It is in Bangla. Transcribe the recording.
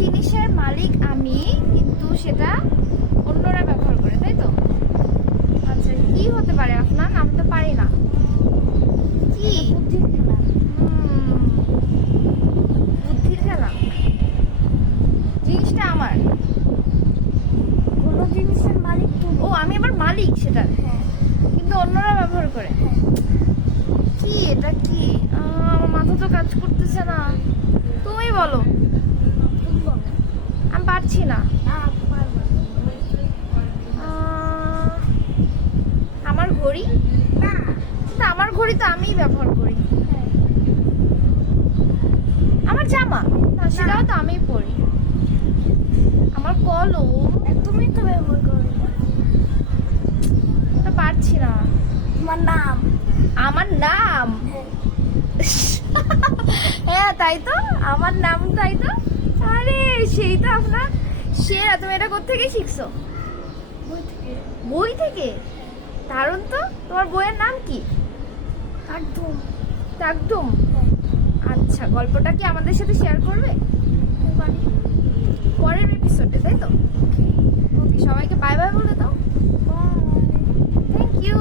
জিনিসের মালিক আমি, কিন্তু সেটা অন্যরা ব্যবহার করে, তাই তো? আচ্ছা, কি হতে পারে আফনান? আমি তো পারি না। কি? বুদ্ধির খেলা। বুদ্ধির খেলা। জিনিসটা আমার। কোনো জিনিসের মালিক তুমি। ও, আমি আবার মালিক সেটার, হ্যাঁ কিন্তু অন্যরা ব্যবহার করে। হ্যাঁ। কি এটা? কি? আমার মাথা তো কাজ করতেছে না। তুমি বলো। তুমি বলো। আমি পারছি না। না পারবো আমার ঘড়ি? না। কিন্তু আমার ঘড়ি তো আমিই ব্যবহার করি। হ্যাঁ। আমার জামা? না, সেটাও তো আমিই পরি। আমার কলম? তুমি তো ব্যবহার করো। তো পারছি না। তোমার নাম? আমার নাম? হ্যাঁ। হ্যাঁ তাই তো, আমার নাম তাই তো। আরে সেই তো আপনার সেরা। তুমি এটা কোত্থেকে শিখছো? বই থেকে। বই থেকে? দারুণ তো। তোমার বইয়ের নাম কি? একদম। একদম। হ্যাঁ। আচ্ছা, গল্পটা কি আমাদের সাথে শেয়ার করবে পারি। পরের এপিসোডে, তাই তো? ওকে, সবাইকে বাই বাই বলে দাও। বাই। Thank you.